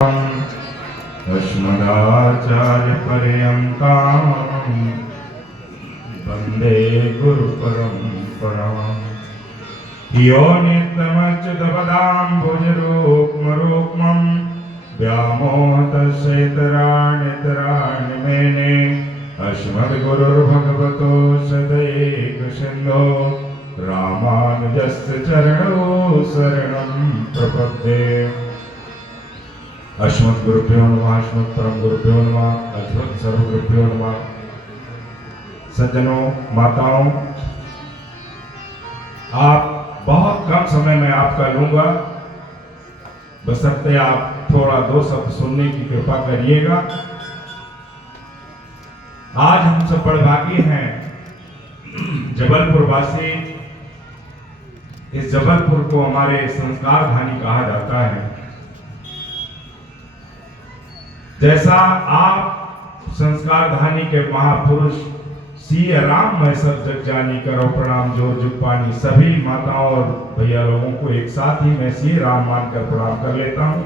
अस्मदाचार्यपर्यन्तां वन्दे गुरुपरम्पराम्। यो नित्यमच्युतपदाम्बुजरुक्मरुक्मं व्यामोहतस्यैतराणितराणि मेने अस्मद्गुरुर्भगवतो सदैकसिन्धो रामानुजस्य चरणौ शरणं प्रपद्ये। अस्मद्गुरुभ्यो नमः, अस्मत्परमगुरुभ्यो नमः, अस्मत्सर्वगुरुभ्यो नमः। सज्जनों, माताओं, आप बहुत कम समय में आपका लूंगा, बशर्ते आप थोड़ा दो शब्द सुनने की कृपा करिएगा। आज हम सब बड़भागी हैं, जबलपुर वासी। इस जबलपुर को हमारे संस्कार धानी कहा जाता है। जैसा आप संस्कार धानी के महापुरुष सिय राम मैं सब जग जानी करो प्रणाम जोर जुग पानी। सभी माताओं और भैया लोगों को एक साथ ही मैं सिय राम मानकर प्रणाम कर लेता हूँ।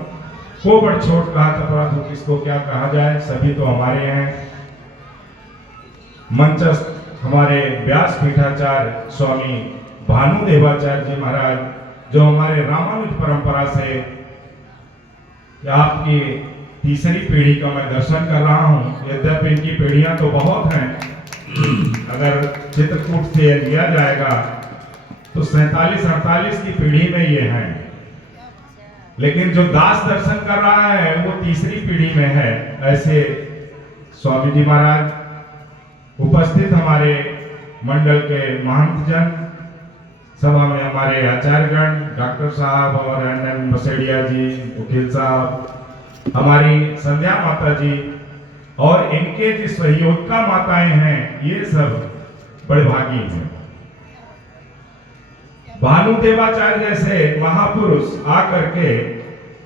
को बड़ छोट कहा था, तो किसको क्या कहा जाए, सभी तो हमारे हैं। मंचस्थ हमारे व्यास पीठाचार्य स्वामी भानुदेवाचार्य जी महाराज, जो हमारे रामानुज परंपरा से आपकी तीसरी पीढ़ी का मैं दर्शन कर रहा हूँ। यद्यपि इनकी पीढ़ियां तो बहुत हैं, अगर चित्रकूट से लिया जाएगा तो 47-48 की पीढ़ी में ये हैं, लेकिन जो दास दर्शन कर रहा है वो तीसरी पीढ़ी में है। ऐसे स्वामी जी महाराज, उपस्थित हमारे मंडल के महंत जन, सभा में हमारे आचार्यगण, डॉक्टर साहब और एन बसेड़िया जी, वकील साहब, हमारी संध्या माता जी और इनके जो सहयोगिका माताएं हैं, ये सब बड़े भागी हैं। भानुदेवाचार्य जैसे महापुरुष आकर के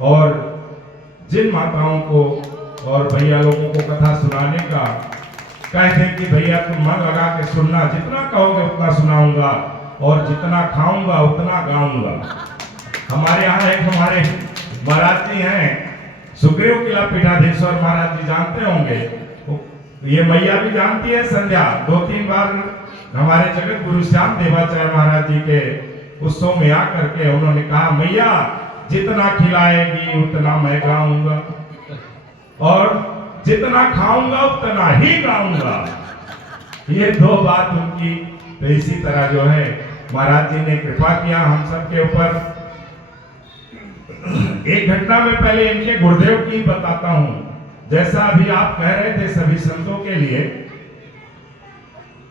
और जिन माताओं को और भैया लोगों को कथा सुनाने का कहते हैं कि भैया तुम मन लगा के सुनना, जितना कहोगे उतना सुनाऊंगा और जितना खाऊंगा उतना गाऊंगा। हमारे यहाँ एक हमारे महाराज जी हैं, सुग्रीव किला पीठाधीश्वर महाराज जी, जानते होंगे। ये मैया भी जानती है, संध्या 2-3 बार हमारे जगत गुरु श्याम देवाचार्य महाराज जी के उत्सव में आकर के उन्होंने कहा, मैया जितना खिलाएगी उतना मैं गाऊंगा और जितना खाऊंगा उतना ही गाऊंगा। ये 2 बात उनकी। तो इसी तरह जो है महाराज जी ने कृपा किया हम सबके ऊपर। एक घटना में पहले इनके गुरुदेव की बताता हूं। जैसा अभी आप कह रहे थे सभी संतों के लिए,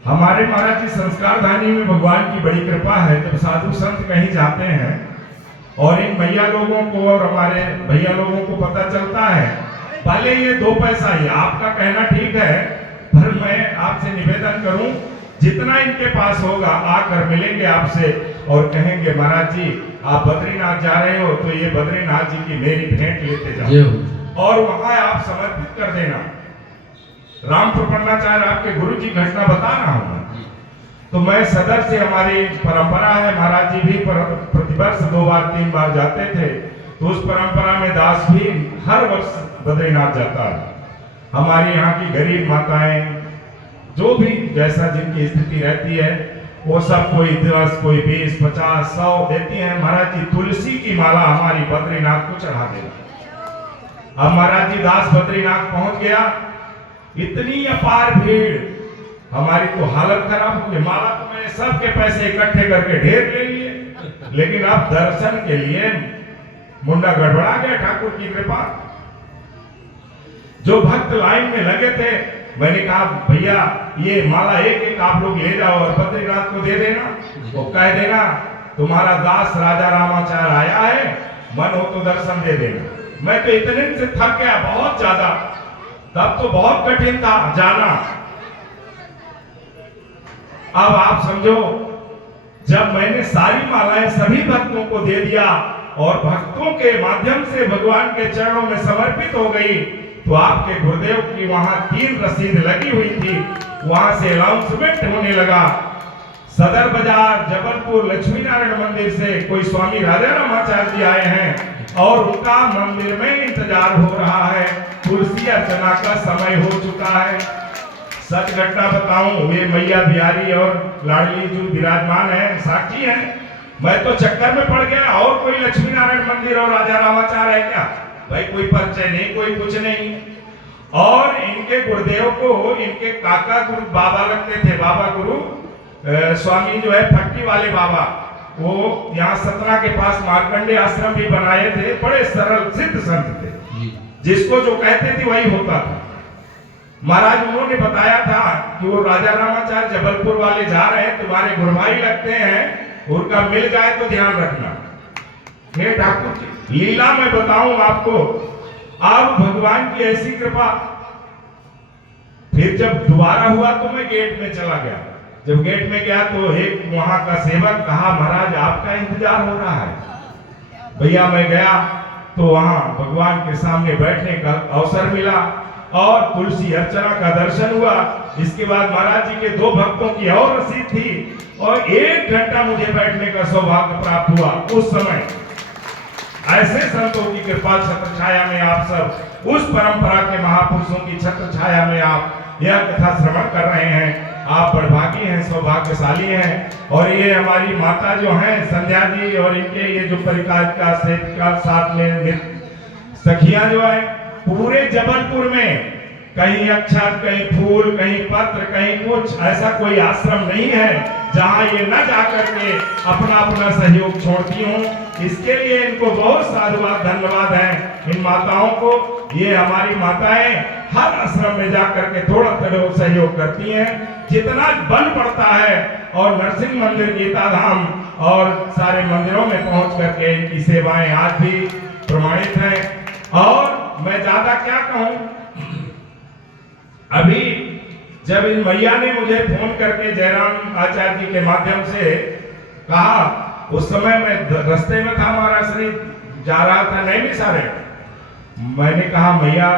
हमारे महाराज जी संस्कार धानी में भगवान की बड़ी कृपा है। जब साधु संत कहीं जाते हैं और इन भैया लोगों को और हमारे भैया लोगों को पता चलता है, भले ये 2 पैसा ही, आपका कहना ठीक है, पर मैं आपसे निवेदन करूं, जितना इनके पास होगा आकर मिलेंगे आपसे और कहेंगे महाराज जी आप बद्रीनाथ जा रहे हो तो ये बद्रीनाथ जी की मेरी भेंट लेते जाओ और वहां आप समर्पित कर देना। राम प्रपन्नाचार्य आपके गुरु जी घटना बता रहा हूं। तो मैं सदर से, हमारी परंपरा है, महाराज जी भी प्रतिवर्ष 2 बार 3 बार जाते थे, तो उस परंपरा में दास भी हर वर्ष बद्रीनाथ जाता है। हमारी यहाँ की गरीब माताएं जो भी जैसा जिनकी स्थिति रहती है वो सब कोई 10, कोई 20, 50, 100 देती हैं। महाराज जी तुलसी की माला हमारी बद्रीनाथ को चढ़ा देना। अब महाराज जी दास बद्रीनाथ पहुंच गया, इतनी अपार भीड़, हमारी तो हालत खराब हो गई। माला तो मैंने सबके पैसे इकट्ठे करके ढेर ले लिए, लेकिन अब दर्शन के लिए मुंडा गड़बड़ा गया। ठाकुर की कृपा। जो भक्त लाइन में लगे थे, मैंने कहा भैया ये माला एक आप लोग ले जाओ और बद्रीनाथ को दे देना, वो कह देना तुम्हारा दास राजा रामाचार्य आया है, मन हो तो दर्शन दे देना। मैं तो इतने से थक गया, बहुत ज्यादा, तब तो बहुत कठिन था जाना। अब आप समझो, जब मैंने सारी मालाएं सभी भक्तों को दे दिया और भक्तों के माध्यम से भगवान के चरणों में समर्पित हो गई, तो आपके गुरुदेव की वहां 3 रसीद लगी हुई थी, वहां से अनाउंसमेंट होने लगा। सदर बाजार जबलपुर लक्ष्मी नारायण मंदिर से कोई स्वामी राजा रामाचार्य जी आए हैं और उनका मंदिर में इंतजार इंतजार हो रहा है, तुलसी अर्चना का समय हो चुका है। सच घटना बताऊं, ये मैया बिहारी और लाडली जो विराजमान है साक्षी है। मैं तो चक्कर में पड़ गया, और कोई लक्ष्मी नारायण मंदिर और राजा रामाचार है क्या? भाई कोई परिचय नहीं, कोई कुछ नहीं। और इनके गुरुदेव को इनके काका गुरु बाबा लगते थे, बाबा गुरु स्वामी जो है फट्टी वाले बाबा, वो यहाँ सतना के पास मार्कंडे आश्रम भी बनाए थे। बड़े सरल सिद्ध संत थे, जिसको जो कहते थे वही होता था। महाराज उन्होंने बताया था कि वो राजा रामाचार जबलपुर वाले जा रहे हैं, तुम्हारे गुरुभाई लगते हैं, उनका मिल जाए तो ध्यान रखना। हे ठाकुर जी, लीला मैं बताऊं आपको, अब भगवान की ऐसी कृपा। फिर जब दोबारा हुआ तो मैं गेट में चला गया। जब गेट में गया तो एक वहां का सेवक कहा, महाराज आपका इंतजार हो रहा है। भैया मैं गया तो वहां भगवान के सामने बैठने का अवसर मिला और तुलसी अर्चना का दर्शन हुआ। इसके बाद महाराज जी के 2 भक्तों की और रसीद थी और 1 घंटा मुझे बैठने का सौभाग्य प्राप्त हुआ। उस समय ऐसे संतों की कृपा छत्र छाया में आप सब, उस परंपरा के महापुरुषों की छत्र छाया में आप यह कथा श्रवण कर रहे हैं। आप बड़भागी हैं, सौभाग्यशाली हैं। और ये हमारी माता जो हैं संध्या जी और इनके ये जो परिचारिका सेविका साथ में सखियां जो है, पूरे जबलपुर में कहीं अक्षर, कहीं फूल, कहीं पत्र, कहीं कुछ, ऐसा कोई आश्रम नहीं है जहां ये न जाकर के अपना अपना सहयोग छोड़ती हूँ। इसके लिए इनको बहुत साधुवाद धन्यवाद है इन माताओं को। ये हमारी माताएं हर आश्रम में जाकर के थोड़ा थोड़ा सहयोग करती हैं, जितना बल पड़ता है। और नरसिंह मंदिर, गीता धाम और सारे मंदिरों में पहुंच करके इनकी सेवाएं आज भी प्रमाणित हैं। और मैं ज्यादा क्या कहूं, अभी जब इन मैया ने मुझे फोन करके जयराम आचार्य जी के माध्यम से कहा, उस समय मैं रास्ते में था, महाराज श्री जा रहा था नैमिषारण्य। मैंने कहा मैया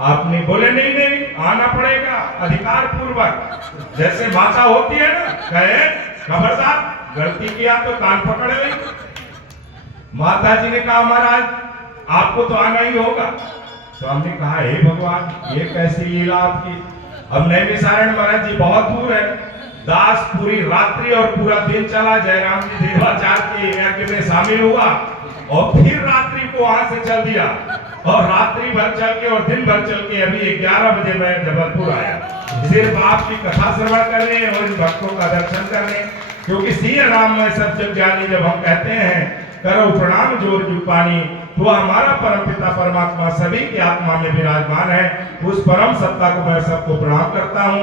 आपने, बोले नहीं नहीं आना पड़ेगा अधिकार पूर्वक, जैसे माता होती है ना, कहे खबरदार गलती किया तो कान पकड़ ले। माता जी ने कहा महाराज आपको तो आना ही होगा। तो हमने कहा हे भगवान ये कैसी लीला आपकी। अब नैमिषारण्य महाराज जी बहुत दूर है, दास पूरी रात्रि और पूरा दिन चला, जयराम जी देवाचार्य के यज्ञ में शामिल हुआ और फिर रात्रि को वहां से चल दिया और रात्रि भर चल के और दिन भर चल के अभी 11 बजे मैं जबलपुर आया, सिर्फ आपकी कथा श्रवण करने और इन भक्तों का दर्शन करने। क्योंकि सिया राम में सब जग ज्ञानी जब हम कहते हैं करो प्रणाम जोर जुपानी, तो हमारा परमपिता परमात्मा सभी की आत्मा में विराजमान है। उस परम सत्ता को मैं सबको प्रणाम करता हूँ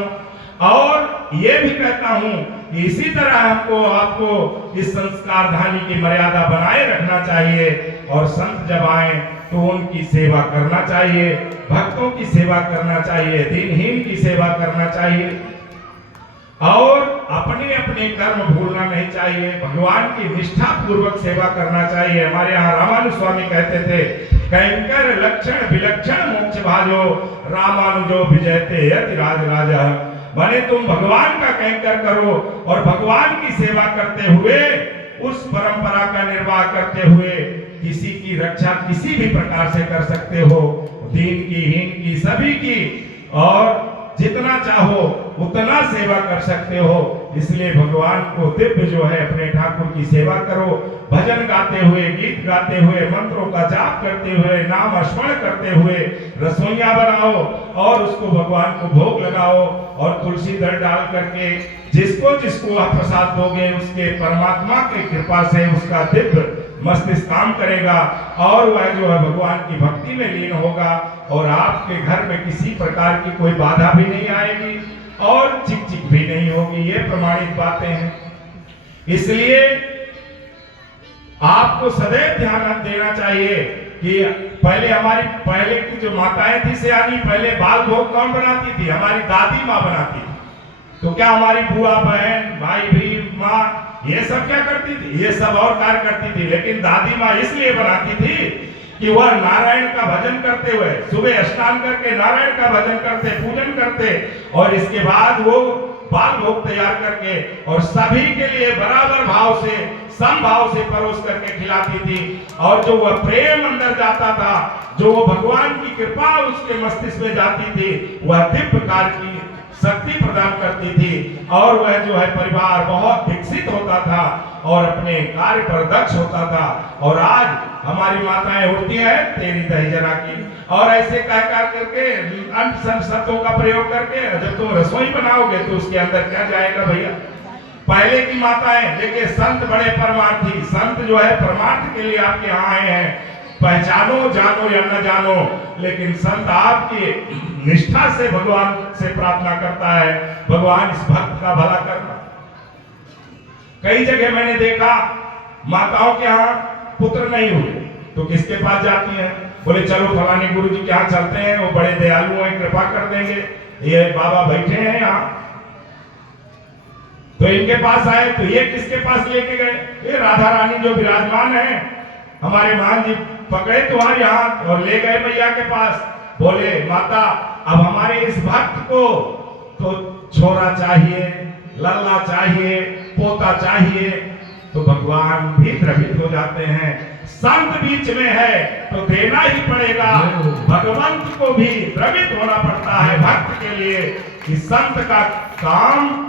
और ये भी कहता हूँ कि इसी तरह हमको आपको इस संस्कार धानी की मर्यादा बनाए रखना चाहिए और संत जब आए तो उनकी सेवा करना चाहिए, भक्तों की सेवा करना चाहिए, दीनहीन की सेवा करना चाहिए और अपने अपने कर्म भूलना नहीं चाहिए, भगवान की निष्ठा पूर्वक सेवा करना चाहिए। हमारे यहाँ रामानुज स्वामी कहते थे, कैंकर लक्षण विलक्षण मोक्ष भाजो, रामानुजो विजयते यति राज राजा। माने तुम भगवान का कैंकर करो और भगवान की सेवा करते हुए, उस परंपरा का निर्वाह करते हुए किसी की रक्षा किसी भी प्रकार से कर सकते हो, दीन की, हीन की, सभी की, और जितना चाहो उतना सेवा कर सकते हो। इसलिए भगवान को दिव्य जो है अपने ठाकुर की सेवा करो, भजन गाते हुए, गीत गाते हुए, मंत्रों का जाप करते हुए, नाम स्मरण करते हुए रसोइया बनाओ और उसको भगवान को भोग लगाओ और तुलसी दल डाल करके जिसको जिसको आप प्रसाद दोगे उसके परमात्मा की कृपा से उसका दिव्य मस्तिष्क काम करेगा और वह जो है भगवान की भक्ति में लीन होगा और आपके घर में किसी प्रकार की कोई बाधा भी नहीं आएगी और चिक चिक भी नहीं होगी। ये प्रमाणित बातें हैं। इसलिए आपको सदैव ध्यान देना चाहिए कि पहले की जो माताएं थी सियानी, पहले बाल भोग कौन बनाती थी? हमारी दादी माँ बनाती थी। तो क्या हमारी बुआ, बहन, भाई भी, माँ ये सब क्या करती थी? ये सब और कार्य करती थी, लेकिन दादी माँ इसलिए बनाती थी कि वह नारायण का भजन करते हुए सुबह स्नान करके नारायण का भजन करते, पूजन करते और इसके बाद वो बाल भोग तैयार करके और सभी के लिए बराबर भाव से समभाव से परोस करके खिलाती थी। और जो वह प्रेम अंदर जाता था, जो वो भगवान की कृपा उसके मस्तिष्क में जाती थी, वह दिव्य कार्य की शक्ति प्रदान करती थी और वह जो है परिवार बहुत विकसित होता था और अपने कार्य पर दक्ष होता था। और आज हमारी माताएं उठती हैं तेरी दही जरा की और ऐसे कह करके अंत शब्दों का प्रयोग करके जब तुम रसोई बनाओगे तो उसके अंदर क्या जाएगा भैया। पहले की माताएं देखिए, संत बड़े परमार्थी, संत जो है परमार्थ के लिए आपके यहाँ आए हैं। पहचानो जानो या न जानो, लेकिन संत आपकी निष्ठा से भगवान से प्रार्थना करता है, भगवान इस भक्त का भला करना। कई जगह मैंने देखा माताओं के यहाँ पुत्र नहीं हुए तो किसके पास जाती हैं, बोले चलो फलाने गुरु जी के यहाँ चलते हैं, वो बड़े दयालु हैं, कृपा कर देंगे, ये बाबा बैठे हैं यहाँ, तो इनके पास आए। तो ये किसके पास लेके गए, ये राधा रानी जो विराजमान है, हमारे महान जी पकड़े तुम्हारे हाथ और ले गए मैया के पास। बोले माता अब हमारे इस भक्त को तो छोरा चाहिए, लल्ला चाहिए, पोता चाहिए। तो भगवान भी द्रवित हो जाते हैं। संत बीच में है तो देना ही पड़ेगा, भगवंत को भी द्रवित होना पड़ता है भक्त के लिए। कि संत का काम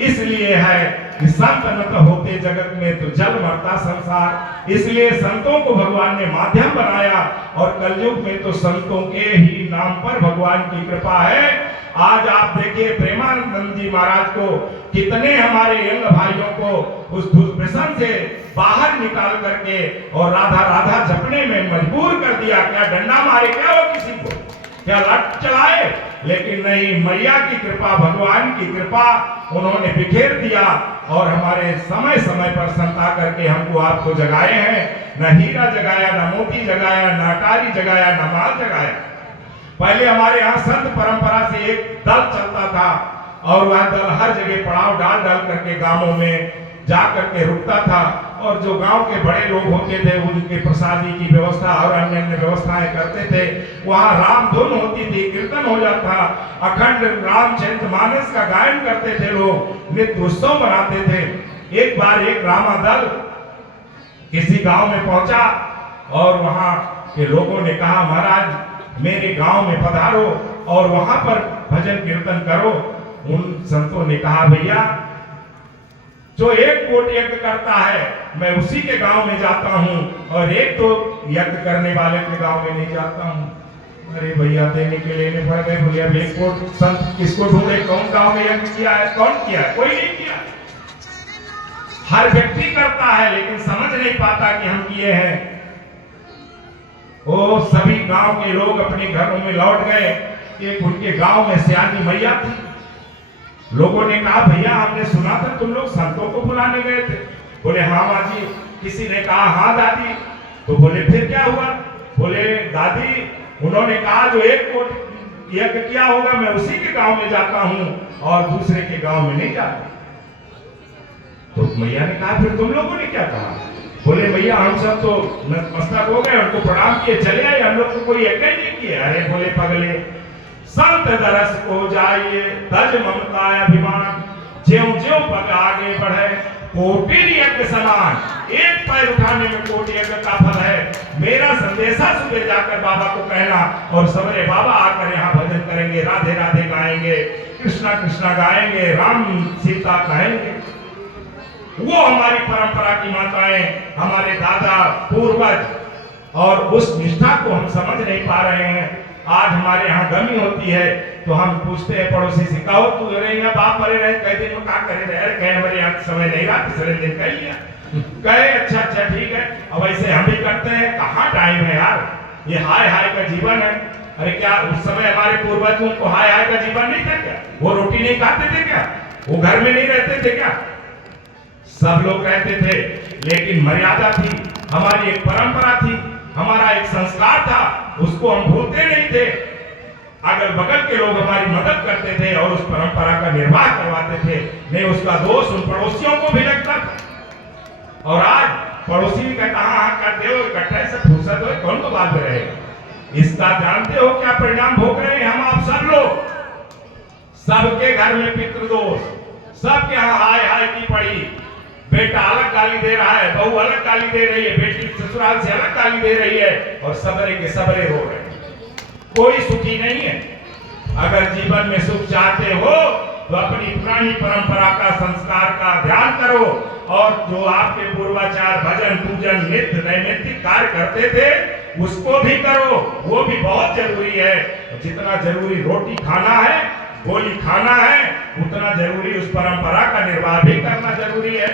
इसलिए है कि संत न तो होते जगत में तो जल मरता संसार, इसलिए संतों को भगवान ने माध्यम बनाया। और कलयुग में तो संतों के ही नाम पर भगवान की कृपा है। आज आप देखिए प्रेमानंद जी महाराज को, कितने हमारे यंग भाइयों को उस दुष्व्यसन से बाहर निकाल करके और राधा राधा जपने में मजबूर कर दिया। क्या डंडा मारे क्या वो किसी को, क्या लट चलाए, लेकिन नहीं, मैया की कृपा, भगवान की कृपा उन्होंने बिखेर दिया और हमारे समय समय पर संता करके हमको आपको जगाए हैं। न हीरा जगाया, न मोती जगाया, न अटारी जगाया, न माल जगाया। पहले हमारे यहाँ संत परंपरा से एक दल चलता था और वह दल हर जगह पड़ाव डाल डाल करके गांवों में जा करके रुकता था और जो गांव के बड़े लोग होते थे उनके प्रसादी की व्यवस्था और अन्य अन्य व्यवस्थाएं करते थे। वहां राम धुन होती थी, कीर्तन हो जाता, अखंड रामचरितमानस का गायन करते थे लोग, नृत्य उत्सव बनाते थे। एक बार एक रामा दल किसी गांव में पहुंचा और वहां के लोगों ने कहा महाराज मेरे गांव में पधारो और वहां पर भजन कीर्तन करो। उन संतों ने कहा भैया जो एक कोट यज्ञ करता है मैं उसी के गांव में जाता हूं और एक तो यज्ञ करने वाले के गांव में नहीं जाता हूं। अरे भैया देने के लेने पड़ गए। भैया एक कोट संत किसको ढूंढे, कौन गांव में यज्ञ किया है, कौन किया है, कोई नहीं किया। हर व्यक्ति करता है लेकिन समझ नहीं पाता कि हम किए हैं। वो सभी गांव के लोग अपने घरों में लौट गए। एक उनके गांव में सियानी मैया थी। लोगों ने कहा भैया हमने सुना था तुम लोग संतों को बुलाने गए थे। बोले हाँ माँ जी। किसी ने कहा हाँ दादी। तो बोले फिर क्या हुआ। बोले दादी उन्होंने कहा जो एक कोट यज्ञ किया होगा मैं उसी के गांव में जाता हूं और दूसरे के गांव में नहीं जाता। तो मैया ने कहा फिर तुम लोगों ने क्या कहा। बोले भैया हम सब तो मस्तक हो गए, उनको प्रणाम किए चले आए, हम लोग को कोई यज्ञ नहीं किया। अरे बोले पगले संत दरस को जाइए तज ममता अभिमान, ज्यों ज्यों पग आगे बढ़े कोटि यज्ञ समान। एक पैर उठाने में कोटि यज्ञ का फल है। मेरा संदेशा सुबह जाकर बाबा को कहना और सवेरे बाबा आकर यहाँ भजन करेंगे, राधे राधे गाएंगे, कृष्णा कृष्णा गाएंगे, राम सीता कहेंगे। वो हमारी परंपरा की माताएं, हमारे दादा पूर्वज, और उस निष्ठा को हम समझ नहीं पा रहे हैं। आज हमारे यहाँ गमी होती है तो हम पूछते हैं पड़ोसी से, कहो तू अरे यहाँ बाप मरे रहे कई दिन में क्या करे रहे। अरे कहे हमारे यहाँ समय नहीं रहा, तीसरे दिन कह लिया। कहे अच्छा अच्छा ठीक है। अब ऐसे हम भी करते हैं। कहाँ टाइम है यार, ये हाय हाय का जीवन है। अरे क्या उस समय हमारे पूर्वजों को हाय हाय का जीवन नहीं था क्या। वो रोटी नहीं खाते थे क्या, वो घर में नहीं रहते थे क्या, सब लोग रहते थे। लेकिन मर्यादा थी, हमारी एक परंपरा थी, हमारा एक संस्कार था, उसको हम भूलते नहीं थे। अगल बगल के लोग हमारी मदद करते थे और उस परंपरा का निर्वाह करवाते थे। नहीं उसका दोष उन पड़ोसियों को भी लगता था। और आज पड़ोसी का कहा करते हो, इकट्ठे से फुर्सत हो, कौन को बात रहेगा। इसका जानते हो क्या परिणाम भोग रहे हैं हम आप सब लोग। सबके घर में पितृदोष, सबके यहाँ हाय हाय की पड़ी। बेटा अलग गाली दे रहा है, बहू अलग गाली दे रही है, बेटी ससुराल से अलग गाली दे रही है, और सबरे के सबरे रो रहे हैं। कोई सुखी नहीं है। अगर जीवन में सुख चाहते हो तो अपनी पुरानी परंपरा का, संस्कार का ध्यान करो, और जो आपके पूर्वाचार भजन पूजन नित्य नैमित्तिक कार्य करते थे उसको भी करो, वो भी बहुत जरूरी है। जितना जरूरी रोटी खाना है, गोली खाना है, उतना जरूरी उस परंपरा का निर्वाह भी करना जरूरी है।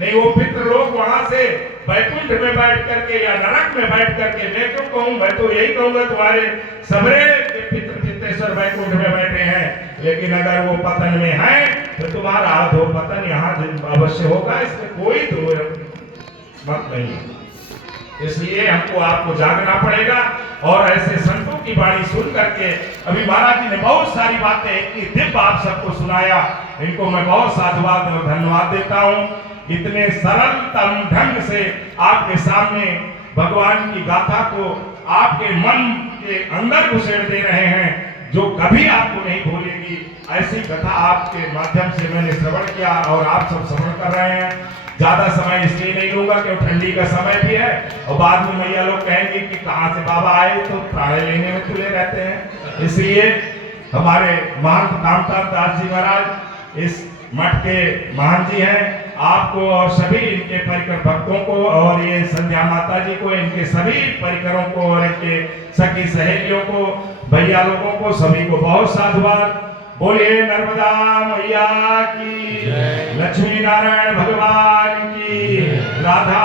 नहीं वो पितृ लोग वहां से वैकुंठ में बैठ करके या नरक में बैठ करके, मैं क्यों कहूँ, मैं तो यही कहूंगा तुम्हारे सबरे पितृ चित्तेश्वर वैकुंठ में बैठे हैं, लेकिन अगर वो पतन में है तो तुम्हारा अधो पतन यहाँ अवश्य होगा, इसमें कोई दो मत नहीं। इसलिए हमको आपको जागना पड़ेगा, और ऐसे संतों की वाणी सुन करके, अभी महाराज जी ने बहुत सारी बातें इतनी दिव्य आप सबको सुनाया, इनको मैं बहुत साधुवाद और धन्यवाद देता हूँ। इतने सरलतम ढंग से आपके सामने भगवान की गाथा को आपके मन के अंदर घुसेड़ दे रहे हैं, जो कभी आपको नहीं भूलेगी। ऐसी कथा आपके माध्यम से मैंने श्रवण किया और आप सब श्रवण कर रहे हैं। ज्यादा समय इसलिए नहीं लूंगा क्योंकि ठंडी का समय भी है, और बाद में मैया लोग कहेंगे कि कहाँ से बाबा आए, तो प्राणे लेने में तुले रहते हैं। इसलिए हमारे महंत कामकाज दास जी महाराज इस मठ के महान जी हैं, आपको और सभी इनके परिकर भक्तों को, और ये संध्या माता जी को, इनके सभी परिकरों को, और इनके सखी सहेलियों को, भैया लोगों को, सभी को बहुत साधुवाद। बोलिए नर्मदा मैया की, लक्ष्मी नारायण भगवान की, राधा